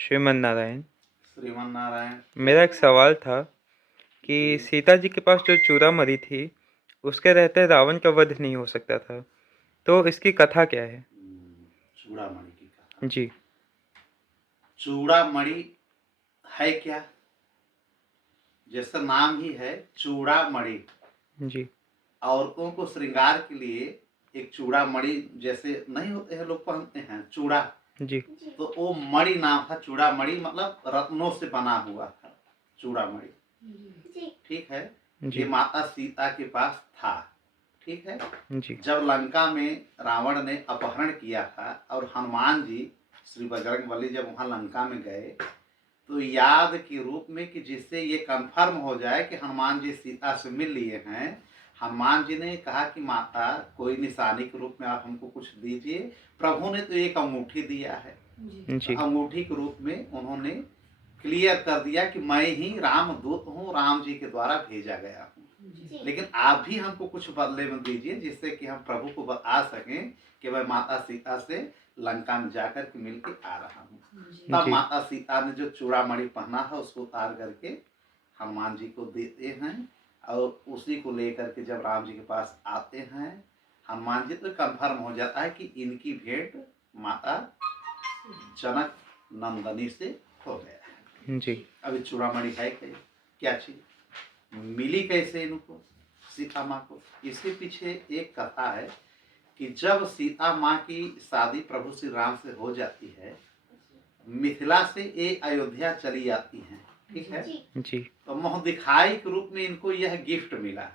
श्रीमन नारायण। श्रीमन नारायण। मेरा एक सवाल था कि जी। सीता जी के पास जो चूड़ामणि थी, उसके रहते रावण का वध नहीं हो सकता था, तो इसकी कथा क्या है? चूड़ामणि की कथा। जी। चूड़ामणि है क्या? जैसा नाम ही है चूड़ामणि। जी। औरतों को श्रृंगार के लिए एक चूड़ामणि जैसे नहीं होते हैं, लोग पहनते हैं चूड़ा, जी। तो वो मणि नाम था। चूड़ामणि मतलब रत्नों से बना हुआ था चूड़ामणि। ठीक है। ये जी। माता सीता के पास था। ठीक है। जी। जब लंका में रावण ने अपहरण किया था और हनुमान जी श्री बजरंगबली जब वहां लंका में गए, तो याद के रूप में कि जिससे ये कंफर्म हो जाए कि हनुमान जी सीता से मिल लिए हैं, हनुमान जी ने कहा कि माता कोई निशानी के रूप में आप हमको कुछ दीजिए। प्रभु ने तो एक अंगूठी दिया है, तो जी। अंगूठी के रूप में उन्होंने क्लियर कर दिया कि मैं ही राम दूत हूँ, राम जी के द्वारा भेजा गया हूँ, लेकिन आप भी हमको कुछ बदले में दीजिए जिससे कि हम प्रभु को बता सकें कि मैं माता सीता से लंका में जाकर के मिल के आ रहा हूँ। तब जी। माता सीता ने जो चूड़ामणि पहना है उसको उतार करके हनुमान जी को देते हैं, और उसी को लेकर के जब राम जी के पास आते हैं, हनुमान जी तो कंफर्म हो जाता है कि इनकी भेंट माता जनक नंदनी से हो गया है। जी। अभी चूड़ामणि है क्या चीज, मिली कैसे इनको सीता माँ को? इसके पीछे एक कथा है कि जब सीता माँ की शादी प्रभु श्री राम से हो जाती है, मिथिला से ये अयोध्या चली जाती हैं। ठीक है। जी। तो मोह दिखाई के रूप में इनको यह गिफ्ट मिला।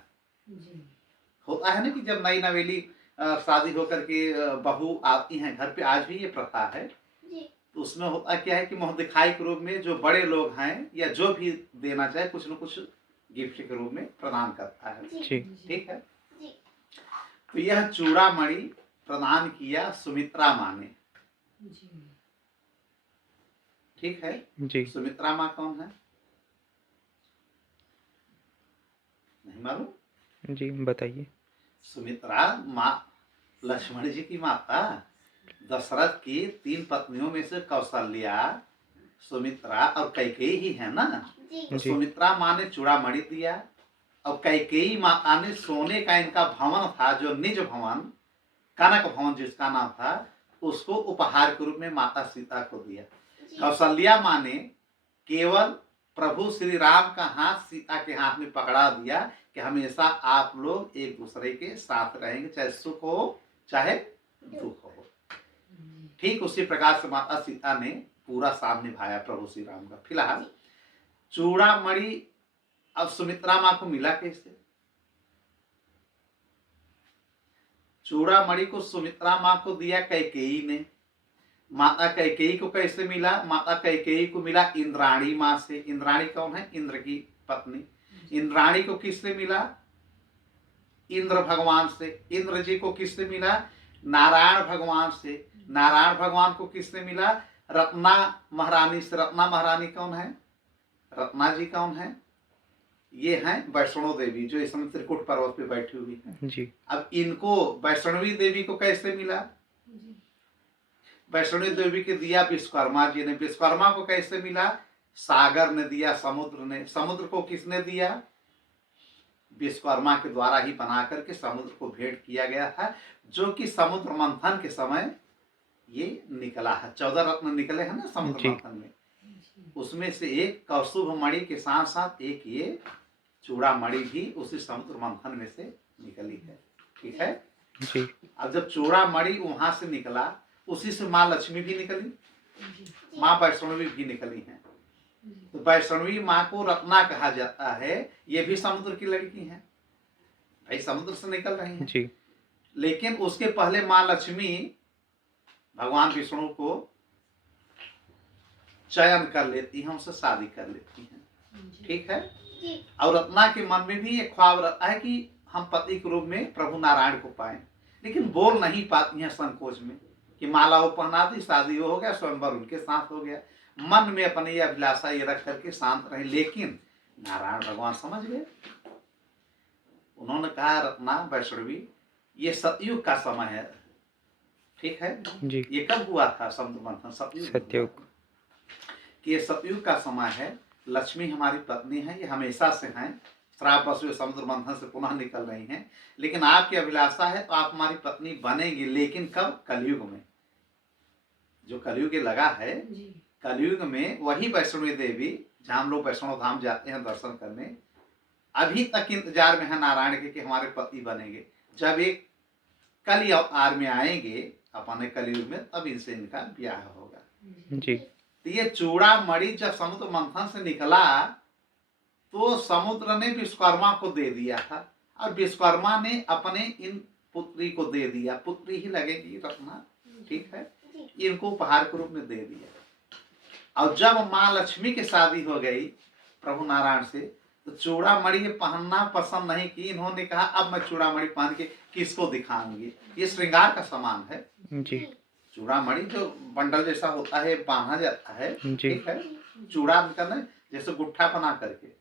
होता है ना कि जब नई नवेली शादी होकर के बहू आती हैं घर पे, आज भी ये प्रथा है, तो उसमें होता क्या है कि मोह दिखाई के रूप में जो बड़े लोग हैं या जो भी देना चाहे कुछ न कुछ गिफ्ट के रूप में प्रदान करता है। जी। ठीक है। तो यह चूड़ामणि प्रदान किया सुमित्रा माँ ने। ठीक है। जी। सुमित्रा माँ कौन है, नहीं मालूम? जी, बताइए। सुमित्रा माँ लक्ष्मण जी की माता। दशरथ की 3 पत्नियों में से कौशल्या, सुमित्रा और कैकेयी ही है ना। तो जी। सुमित्रा माँ ने चूड़ामणि दिया, और कैकेयी माता ने सोने का इनका भवन था जो निज भवन, कनक भवन जिसका नाम था, उसको उपहार के रूप में माता सीता को दिया। कौशल्या माँ ने केवल प्रभु श्री राम का हाथ सीता के हाथ में पकड़ा दिया कि हमेशा आप लोग एक दूसरे के साथ रहेंगे, चाहे सुख हो चाहे दुख हो। ठीक उसी प्रकार से माता सीता ने पूरा साथ निभाया प्रभु श्री राम का। फिलहाल चूड़ामणि अब सुमित्रा माँ को मिला कैसे? चूड़ामणि को सुमित्रा माँ को दिया कैकेयी ने। माता कैकेयी को कैसे मिला? माता कैकेयी को मिला इंद्राणी माँ से। इंद्राणी कौन है? इंद्र की पत्नी। इंद्राणी को किससे मिला? इंद्र भगवान से। इंद्र जी को किससे मिला? नारायण भगवान से। नारायण भगवान को किससे मिला? रत्ना महारानी से। रत्ना महारानी कौन है? रत्ना जी कौन है? ये हैं वैष्णो देवी, जो इस समय त्रिकुट पर्वत पे बैठी हुई है। जी। अब इनको वैष्णवी देवी को कैसे मिला? वैष्णवी देवी के दिया विश्वकर्मा जी ने। विश्वकर्मा को कैसे मिला? सागर ने दिया, समुद्र ने। समुद्र को किसने दिया? विश्वकर्मा के द्वारा ही बना करके समुद्र को भेंट किया गया था, जो कि समुद्र मंथन के समय ये निकला है। 14 रत्न निकले हैं ना समुद्र जी। मंथन में, उसमें से एक कौस्तुभ मणि के साथ साथ एक ये चूड़ामणि भी उसी समुद्र मंथन में से निकली है। ठीक है। जी। अब जब चूड़ामणि वहां से निकला, उसी से माँ लक्ष्मी भी निकली, माँ वैष्णवी भी निकली हैं। तो वैष्णवी माँ को रत्ना कहा जाता है। ये भी समुद्र की लड़की है भाई, समुद्र से निकल रही है। जी। लेकिन उसके पहले माँ लक्ष्मी भगवान विष्णु को चयन कर लेती हैं, उनसे शादी कर लेती हैं। ठीक है। और रत्ना के मन में भी एक ख्वाब रहता है कि हम पति के रूप में प्रभु नारायण को पाएं, लेकिन बोल नहीं पाती हैं संकोच में कि माला वो पहना दी, शादी हो गया, स्वयंवर उनके साथ हो गया। मन में अपनी ये अभिलाषा ये रख करके शांत रहे, लेकिन नारायण भगवान समझ गए। उन्होंने कहा, रत्ना वैष्णवी, ये सतयुग का समय है। ठीक है। जी। ये कब हुआ था समुद्र मंथन? सतयुग में हुआ सत्युग। था। कि ये सतयुग का समय है, लक्ष्मी हमारी पत्नी है, ये हमेशा से हैं, श्राप वश समुद्र मंथन से पुनः निकल रही हैं, लेकिन आपकी अभिलाषा है तो आप हमारी पत्नी बनेंगी, लेकिन कब? कलयुग में। जो कलयुग लगा है, कलयुग में वही वैष्णवी देवी, जहां हम लोग वैष्णव धाम जाते हैं दर्शन करने, अभी तक इंतजार में है नारायण के कि हमारे पति बनेंगे। जब एक कल अवतार में आएंगे अपने कलयुग में, तब इनसे इनका ब्याह होगा। जी। तो ये चूड़ामणि जब समुद्र मंथन से निकला तो समुद्र ने विश्वकर्मा को दे दिया था, और विश्वकर्मा ने अपने इन पुत्री को दे दिया, पुत्री ही लगेगी रत्ना, ठीक है, इनको उपहार के रूप में दे दिया। और जब माँ लक्ष्मी की शादी हो गई प्रभु नारायण से, तो चूड़ामणि पहनना पसंद नहीं की, इन्होंने कहा अब मैं चूड़ामणि पहन के किसको दिखाऊंगी, ये श्रृंगार का सामान है। जी। चूड़ामणि जो बंडल जैसा होता है, बांधा जाता है, ठीक है, चूड़ा करना जैसे गुट्ठा बना करके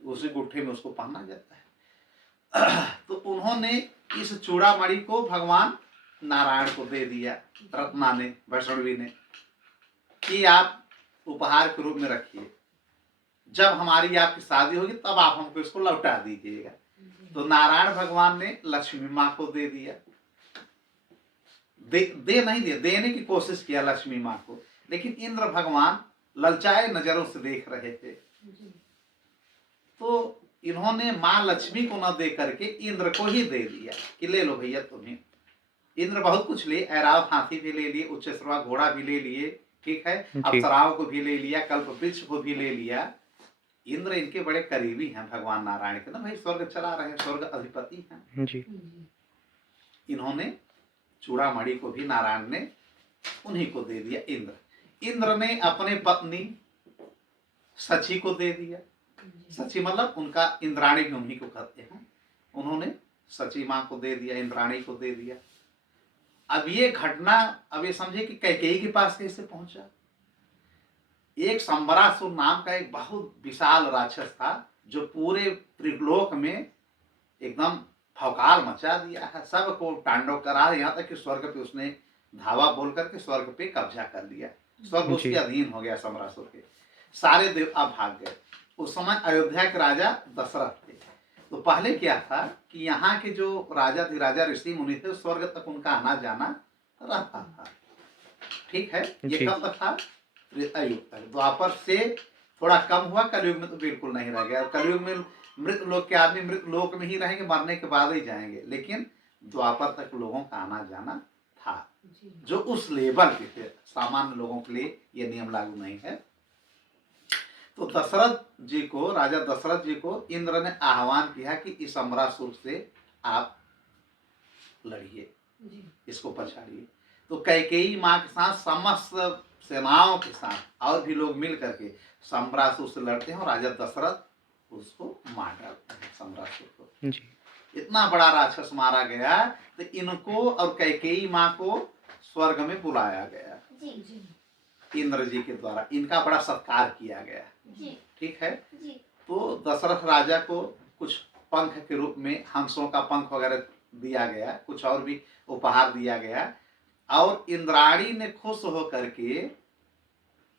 उसी गुट्ठे में उसको पहना जाता है। तो उन्होंने इस चूड़ामणि को भगवान नारायण को दे दिया, रत्ना ने, वैष्णवी ने, कि आप उपहार के रूप में रखिए, जब हमारी आपकी शादी होगी तब आप हमको इसको लौटा दीजिएगा। तो नारायण भगवान ने लक्ष्मी माँ को दे दिया, दे नहीं दिया, देने की कोशिश किया लक्ष्मी माँ को, लेकिन इंद्र भगवान ललचाए नजरों से देख रहे थे, तो इन्होंने माँ लक्ष्मी को न दे करके इंद्र को ही दे दिया कि ले लो भैया तुम्हें। इंद्र बहुत कुछ लिए, ऐरावत हाथी भी ले लिए, उच्चश्रवा घोड़ा भी ले लिए, ठीक है, अप्सराओं को भी ले लिया, कल्प वृक्ष को भी ले लिया। इंद्र इनके बड़े करीबी हैं भगवान नारायण के, ना भाई, स्वर्ग चला रहे हैं, स्वर्ग अधिपति हैं जी। इन्होंने चूड़ामणि को भी नारायण ने उन्हीं को दे दिया। इंद्र ने अपने पत्नी सची को दे दिया, सची मतलब उनका इंद्राणी भी उन्हीं को कहते हैं, उन्होंने सची माँ को दे दिया, इंद्राणी को दे दिया। अब ये घटना, अब ये समझे कि कैकेयी के पास कैसे पहुंचा। एक संबरासुर नाम का एक बहुत विशाल राक्षस था, जो पूरे त्रिलोक में एकदम भौकाल मचा दिया है, सबको तांडव करा, यहाँ तक कि स्वर्ग पे उसने धावा बोल करके स्वर्ग पे कब्जा कर लिया, स्वर्ग उसके अधीन हो गया संबरासुर के, सारे देवता भाग गए। उस समय अयोध्या के राजा दशरथ थे। तो पहले क्या था कि यहाँ के जो राजा थे, राजा ऋषि मुनि थे, स्वर्ग तक उनका आना जाना रहता था, ठीक है। ये कब तक था? त्रेतायुग तक। द्वापर से थोड़ा कम हुआ, कलयुग में तो बिल्कुल नहीं रह गया। कलयुग में मृत लोक के आदमी मृत लोक में ही रहेंगे, मरने के बाद ही जाएंगे, लेकिन द्वापर तक लोगों का आना जाना था, जो उस लेवल के थे। सामान्य लोगों के लिए ये नियम लागू नहीं है। तो दशरथ जी को, राजा दशरथ जी को इंद्र ने आह्वान किया कि इस अमरासुर से आप लड़िए, इसको पछाड़िए। तो कैकेयी माँ के साथ समस्त सेनाओं के साथ और भी लोग मिल करके सम्रासुर से लड़ते हैं, और राजा दशरथ उसको मार डालते हैं, सम्रासुर को। इतना बड़ा राक्षस मारा गया, तो इनको और कैकेयी माँ को स्वर्ग में बुलाया गया इंद्र जी के द्वारा, इनका बड़ा सत्कार किया गया, ठीक है। तो दशरथ राजा को कुछ पंख के रूप में हंसों का पंख वगैरह दिया गया, कुछ और भी उपहार दिया गया, और इंद्राणी ने खुश होकर के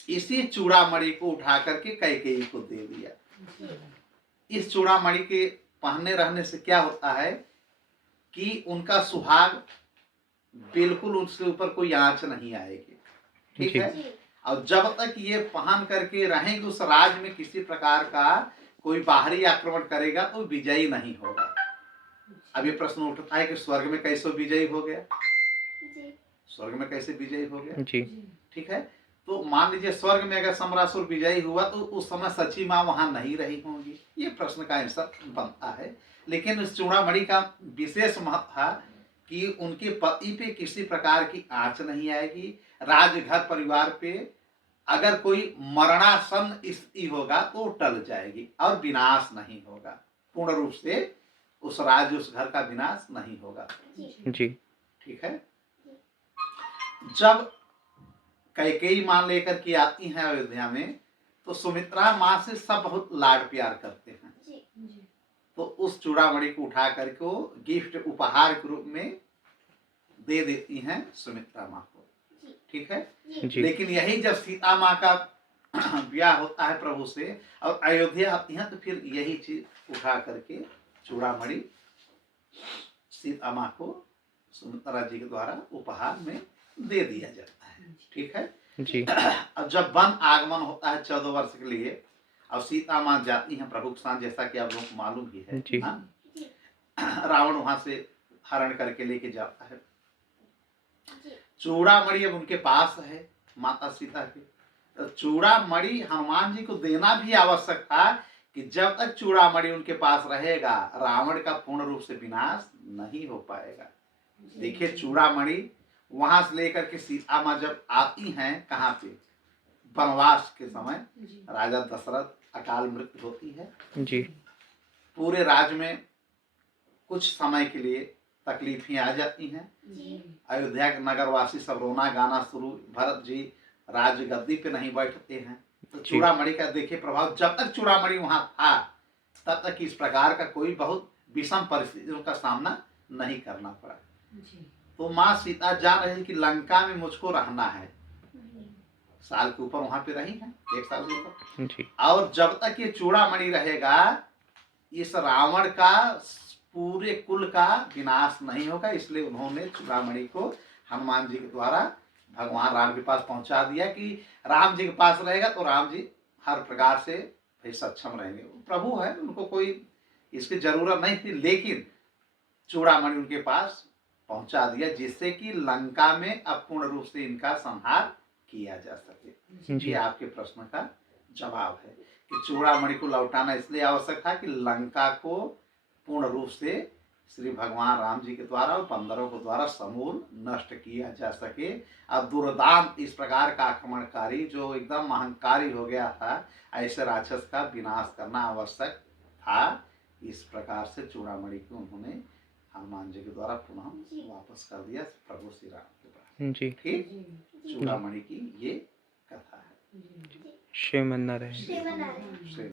इसी चूड़ामणि को उठा करके कैकेयी को दे दिया। इस चूड़ामणि के पहनने रहने से क्या होता है कि उनका सुहाग बिल्कुल उसके ऊपर कोई आंच नहीं आएगी, ठीक है। और जब तक ये पहन करके रहेंगे उस राज में, किसी प्रकार का कोई बाहरी आक्रमण करेगा तो विजयी नहीं होगा। अब ये प्रश्न उठता है कि स्वर्ग में कैसे विजयी हो गया, स्वर्ग में कैसे विजयी हो गया, ठीक है। तो मान लीजिए स्वर्ग में अगर सम्रासुर विजयी हुआ तो उस समय सची माँ वहां नहीं रही होंगी, ये प्रश्न का आंसर बनता है। लेकिन इस चूड़ामणि का विशेष महत्व था कि उनके पति पे किसी प्रकार की आंच नहीं आएगी, राजघर परिवार पे अगर कोई मरणासन स्थिति होगा तो टल जाएगी, और विनाश नहीं होगा, पूर्ण रूप से उस राज्य उस घर का विनाश नहीं होगा जी, ठीक है। जब कैकेयी मां लेकर के आती हैं अयोध्या में, तो सुमित्रा माँ से सब बहुत लाड प्यार करते हैं, तो उस चूड़ामणि को उठा करके गिफ्ट उपहार के रूप में दे देती हैं सुमित्रा माँ को, ठीक है। लेकिन यही जब सीता माँ का ब्याह होता है प्रभु से और अयोध्या आती हैं तो फिर यही चीज उठा करके चूड़ामणि सीता माँ को सुमित्रा जी के द्वारा उपहार में दे दिया जाता है। ठीक है। जी। अब जब वन आगमन होता है 14 वर्ष के लिए, अब सीता माँ जाती हैं प्रभु के साथ, जैसा कि आप लोगों को मालूम ही है। जी। हाँ? रावण वहां से हरण करके लेके जाता है। चूड़ामणि अब उनके पास है माता सीता के, तो चूड़ामणि हनुमान जी को देना भी आवश्यक था कि जब तक चूड़ामणि उनके पास रहेगा रावण का पूर्ण रूप से विनाश नहीं हो पाएगा। देखिए चूड़ामणि वहां से लेकर के सीता माँ जब आती हैं कहाँ पे, वनवास के समय, राजा दशरथ अकाल मृत्यु होती है। जी। पूरे राज्य में कुछ समय के लिए तकलीफें आ जाती हैं। अयोध्या के नगरवासी सब रोना गाना शुरू, भरत जी राज गद्दी पे नहीं बैठते हैं। तो चूड़ामणि का देखिए प्रभाव, जब तक चूड़ामणि वहां था तब तक इस प्रकार का कोई बहुत विषम परिस्थितियों का सामना नहीं करना पड़ा। तो माँ सीता जा रही कि लंका में मुझको रहना है, साल के ऊपर वहां पे रही है, 1 साल के ऊपर। और जब तक ये चूड़ामणि रहेगा इस रावण का पूरे कुल का विनाश नहीं होगा, इसलिए उन्होंने चूड़ामणि को हनुमान जी के द्वारा भगवान राम के पास पहुंचा दिया कि राम जी के पास रहेगा तो राम जी हर प्रकार से भाई सक्षम रहेंगे। प्रभु है, उनको कोई इसकी जरूरत नहीं थी, लेकिन चूड़ामणि उनके पास पहुंचा दिया जिससे कि लंका में अब पूर्ण रूप से इनका संहार किया जा सके। ये आपके प्रश्न का जवाब है कि चूड़ामणि को लौटाना इसलिए आवश्यक था कि लंका को पूर्ण रूप से श्री भगवान राम जी के द्वारा और बंदरों के द्वारा समूल नष्ट किया जा सके। अब दुर्दांत इस प्रकार का आक्रमणकारी जो एकदम अहंकारी हो गया था, ऐसे राक्षस का विनाश करना आवश्यक था। इस प्रकार से चूड़ामणि को उन्होंने हनुमान जी के द्वारा पुनः वापस कर दिया प्रभु श्री राम के पास। ठीक, चूड़ामणि की ये कथा है। श्रीमन नारायण।